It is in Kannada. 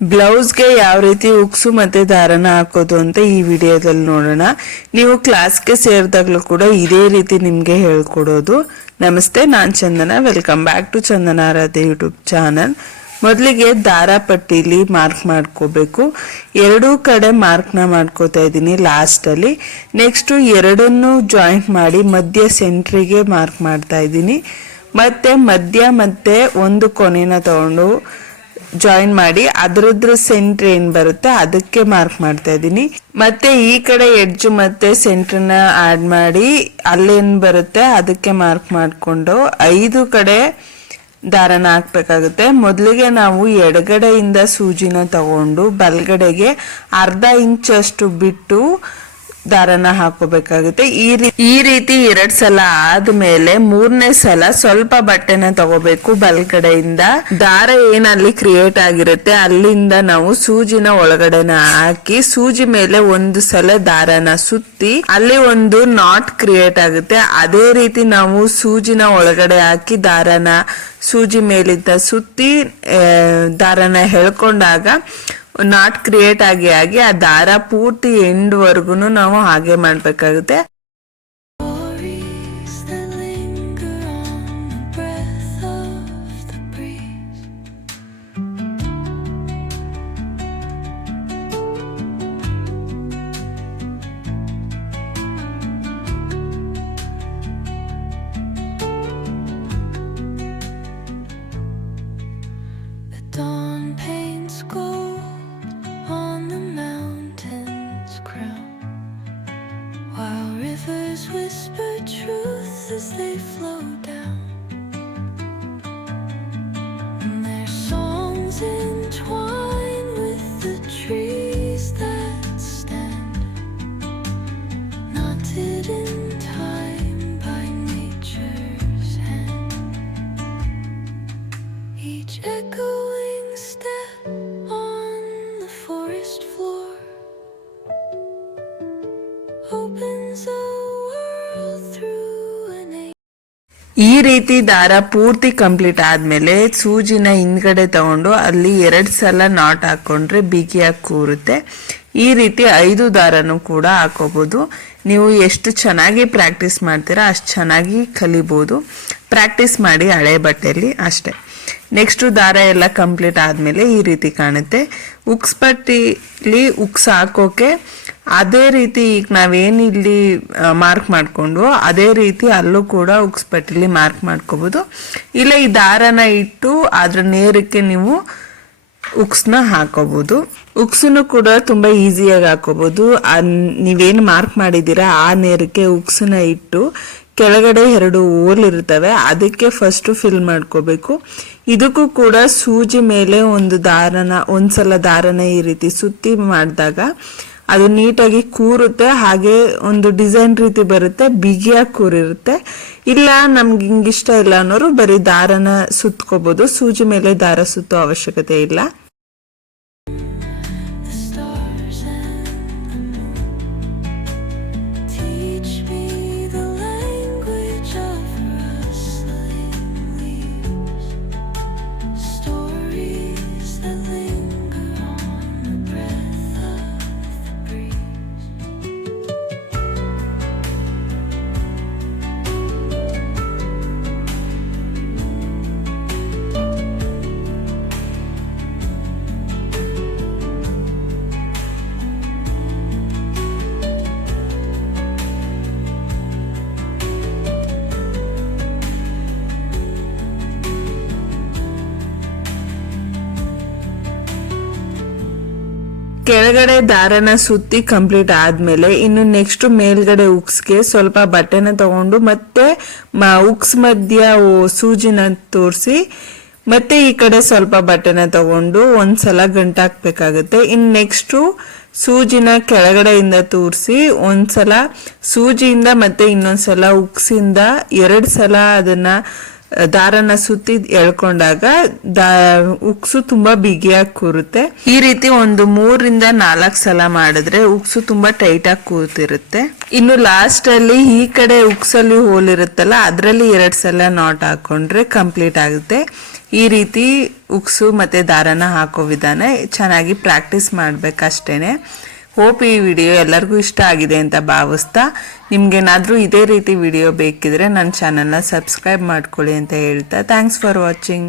ಬ್ಲೌಸ್ಗೆ ಯಾವ ರೀತಿ ಉಕ್ಸು ಮತ್ತೆ ದಾರನ ಹಾಕೋದು ಅಂತ ಈ ವಿಡಿಯೋದಲ್ಲಿ ನೋಡೋಣ. ನೀವು ಕ್ಲಾಸ್ಗೆ ಸೇರಿದಾಗಲೂ ಕೂಡ ಇದೇ ರೀತಿ ನಿಮಗೆ ಹೇಳ್ಕೊಡೋದು. ನಮಸ್ತೆ, ನಾನು Chandana. Welcome back to Chandana Aradhya YouTube channel. ಮೊದಲಿಗೆ ದಾರ ಪಟ್ಟಿಲಿ ಮಾರ್ಕ್ ಮಾಡ್ಕೋಬೇಕು. ಎರಡೂ ಕಡೆ ಮಾರ್ಕ್ನ ಮಾಡ್ಕೋತಾ ಇದ್ದೀನಿ ಲಾಸ್ಟಲ್ಲಿ. ನೆಕ್ಸ್ಟು ಎರಡನ್ನೂ ಜಾಯಿಂಟ್ ಮಾಡಿ ಮಧ್ಯ ಸೆಂಟ್ರಿಗೆ ಮಾರ್ಕ್ ಮಾಡ್ತಾ ಇದ್ದೀನಿ. ಮತ್ತೆ ಮಧ್ಯ ಮತ್ತೆ ಒಂದು ಕೊನೆನ ತಗೊಂಡು ಜಾಯಿನ್ ಮಾಡಿ ಅದರದ್ರ ಸೆಂಟರ್ ಏನ್ ಬರುತ್ತೆ ಅದಕ್ಕೆ ಮಾರ್ಕ್ ಮಾಡ್ತಾ ಇದ್ದೀನಿ. ಮತ್ತೆ ಈ ಕಡೆ ಎಡ್ಜ್ ಮತ್ತೆ ಸೆಂಟರ್ನ ಆಡ್ ಮಾಡಿ ಅಲ್ಲೇನ್ ಬರುತ್ತೆ ಅದಕ್ಕೆ ಮಾರ್ಕ್ ಮಾಡ್ಕೊಂಡು 5 ಕಡೆ ದಾರನ ಹಾಕ್ಬೇಕಾಗುತ್ತೆ. ಮೊದಲಿಗೆ ನಾವು ಎಡಗಡೆಯಿಂದ ಸೂಜಿನ ತಗೊಂಡು ಬಲಗಡೆಗೆ ಅರ್ಧ ಇಂಚ್ ಅಷ್ಟು ಬಿಟ್ಟು ದಾರನ ಹಾಕೋಬೇಕಾಗುತ್ತೆ. ಈ ರೀತಿ 2 ಸಲ ಆದ್ಮೇಲೆ 3ನೇ ಸಲ ಸ್ವಲ್ಪ ಬಟ್ಟೆನ ತಗೋಬೇಕು. ಬಲಗಡೆಯಿಂದ ದಾರ ಏನಲ್ಲಿ ಕ್ರಿಯೇಟ್ ಆಗಿರುತ್ತೆ ಅಲ್ಲಿಂದ ನಾವು ಸೂಜಿನ ಒಳಗಡೆನ ಹಾಕಿ ಸೂಜಿ ಮೇಲೆ 1 ಸಲ ದಾರನ ಸುತ್ತಿ ಅಲ್ಲಿ ಒಂದು ನಾಟ್ ಕ್ರಿಯೇಟ್ ಆಗುತ್ತೆ. ಅದೇ ರೀತಿ ನಾವು ಸೂಜಿನ ಒಳಗಡೆ ಹಾಕಿ ದಾರನ ಸೂಜಿ ಮೇಲಿಂದ ಸುತ್ತಿ ದಾರನ ಎಳ್ಕೊಂಡಾಗ ನಾಟ್ ಕ್ರಿಯೇಟ್ ಆಗಿ ಆ ದಾರ ಪೂರ್ತಿ ಎಂಡ್ ವರ್ಗು ನಾವು ಹಾಗೆ ಮಾಡ್ಬೇಕಾಗುತ್ತೆ. Whisper truth as they flow down, and their songs entwine with the trees that stand, knotted in time by nature's hand. Each echoing step on the forest floor opens a ಈ ರೀತಿ ದಾರ ಪೂರ್ತಿ ಕಂಪ್ಲೀಟ್ ಆದ್ಮೇಲೆ ಸೂಜಿನ ಹಿಂದ್ಗಡೆ ತಗೊಂಡು ಅಲ್ಲಿ 2 ಸಲ ನಾಟ್ ಹಾಕೊಂಡ್ರೆ ಬಿಗಿಯಾಗಿ ಕೂರುತ್ತೆ. ಈ ರೀತಿ 5 ದಾರನು ಕೂಡ ಹಾಕೋಬಹುದು. ನೀವು ಎಷ್ಟು ಚೆನ್ನಾಗಿ ಪ್ರಾಕ್ಟೀಸ್ ಮಾಡ್ತೀರಾ ಅಷ್ಟು ಚೆನ್ನಾಗಿ ಕಲಿಬಹುದು. ಪ್ರಾಕ್ಟೀಸ್ ಮಾಡಿ ಹಳೆ ಬಟ್ಟೆಯಲ್ಲಿ ಅಷ್ಟೇ. ನೆಕ್ಸ್ಟ್ ದಾರ ಎಲ್ಲ ಕಂಪ್ಲೀಟ್ ಆದ್ಮೇಲೆ ಈ ರೀತಿ ಕಾಣುತ್ತೆ. ಉಕ್ಸ್ ಪಟ್ಟಿಲಿ ಉಕ್ಸ್ ಹಾಕೋಕೆ ಅದೇ ರೀತಿ ಈಗ ನಾವೇನಿಲ್ಲಿ ಮಾರ್ಕ್ ಮಾಡ್ಕೊಂಡು ಅದೇ ರೀತಿ ಅಲ್ಲೂ ಕೂಡ ಉಕ್ಸ್ ಪಟ್ಟಿಲಿ ಮಾರ್ಕ್ ಮಾಡ್ಕೋಬಹುದು. ಇಲ್ಲ ಈ ದಾರನ ಇಟ್ಟು ಅದ್ರ ನೇರಕ್ಕೆ ನೀವು ಉಕ್ಸ್ನ ಹಾಕೋಬಹುದು. ಉಕ್ಸನ್ನು ಕೂಡ ತುಂಬಾ ಈಸಿಯಾಗಿ ಹಾಕೋಬಹುದು. ನೀವೇನು ಮಾರ್ಕ್ ಮಾಡಿದ್ದೀರಾ ಆ ನೇರಕ್ಕೆ ಉಕ್ಸನ್ನ ಇಟ್ಟು ಕೆಳಗಡೆ 2 ಹೋಲ್ ಇರ್ತವೆ ಅದಕ್ಕೆ ಫಸ್ಟ್ ಫಿಲ್ ಮಾಡ್ಕೋಬೇಕು. ಇದಕ್ಕೂ ಕೂಡ ಸೂಜಿ ಮೇಲೆ ಒಂದ್ಸಲ ದಾರನ ಈ ರೀತಿ ಸುತ್ತಿ ಮಾಡಿದಾಗ ಅದು ನೀಟಾಗಿ ಕೂರುತ್ತೆ. ಹಾಗೆ ಒಂದು ಡಿಸೈನ್ ರೀತಿ ಬರುತ್ತೆ, ಬಿಗಿಯಾಗಿ ಕೂರಿರುತ್ತೆ. ಇಲ್ಲ ನಮ್ಗೆ ಹಿಂಗಿಷ್ಟ ಇಲ್ಲ ಅನ್ನೋರು ಬರೀ ದಾರನ ಸುತ್ಕೋಬಹುದು. ಸೂಜಿ ಮೇಲೆ ದಾರ ಸುತ್ತೋ ಅವಶ್ಯಕತೆ ಇಲ್ಲ. ಕೆಳಗಡೆ ದಾರನ ಸುತ್ತಿ ಕಂಪ್ಲೀಟ್ ಆದ್ಮೇಲೆ ಇನ್ನು ನೆಕ್ಸ್ಟ್ ಮೇಲ್ಗಡೆ ಉಕ್ಸ್ಗೆ ಸ್ವಲ್ಪ ಬಟ್ಟೆನ ತಗೊಂಡು ಮತ್ತೆ ಉಕ್ಸ್ ಮಧ್ಯ ಸೂಜಿನ ತೋರಿಸಿ ಮತ್ತೆ ಈ ಕಡೆ ಸ್ವಲ್ಪ ಬಟ್ಟೆನ ತಗೊಂಡು 1 ಸಲ ಗಂಟು ಹಾಕ್ಬೇಕಾಗುತ್ತೆ. ಇನ್ನು ನೆಕ್ಸ್ಟ್ ಸೂಜಿನ ಕೆಳಗಡೆಯಿಂದ ತೂರಿಸಿ 1 ಸಲ ಸೂಜಿಯಿಂದ ಮತ್ತೆ ಇನ್ನೊಂದ್ಸಲ ಉಕ್ಸಿಂದ 2 ಸಲ ಅದನ್ನ ದಾರನ ಸುತ್ತಿ ಎಳ್ಕೊಂಡಾಗ ಉಕ್ಸು ತುಂಬಾ ಬಿಗಿಯಾಗಿ ಕೂರುತ್ತೆ. ಈ ರೀತಿ ಒಂದು 3 ರಿಂದ 4 ಸಲ ಮಾಡಿದ್ರೆ ಉಕ್ಸು ತುಂಬಾ ಟೈಟ್ ಆಗಿ ಕೂತಿರುತ್ತೆ. ಇನ್ನು ಲಾಸ್ಟ್ ಅಲ್ಲಿ ಈ ಕಡೆ ಉಕ್ಸಲ್ಲಿ ಹೋಲ್ ಇರುತ್ತಲ್ಲ ಅದ್ರಲ್ಲಿ 2 ಸಲ ನಾಟ್ ಹಾಕೊಂಡ್ರೆ ಕಂಪ್ಲೀಟ್ ಆಗುತ್ತೆ. ಈ ರೀತಿ ಉಕ್ಸು ಮತ್ತು ದಾರನ ಹಾಕೋ ವಿಧಾನ ಚೆನ್ನಾಗಿ ಪ್ರಾಕ್ಟೀಸ್ ಮಾಡಬೇಕಷ್ಟೇ. ಹೋಪ್ ಈ ವಿಡಿಯೋ ಎಲ್ಲರಿಗೂ ಇಷ್ಟ ಆಗಿದೆ ಅಂತ ಭಾವಿಸ್ತಾ, ನಿಮ್ಗೇನಾದರೂ ಇದೇ ರೀತಿ ವಿಡಿಯೋ ಬೇಕಿದ್ರೆ ನನ್ನ ಚಾನಲ್ನ ಸಬ್ಸ್ಕ್ರೈಬ್ ಮಾಡ್ಕೊಳ್ಳಿ ಅಂತ ಹೇಳ್ತಾ ಥ್ಯಾಂಕ್ಸ್ ಫಾರ್ ವಾಚಿಂಗ್.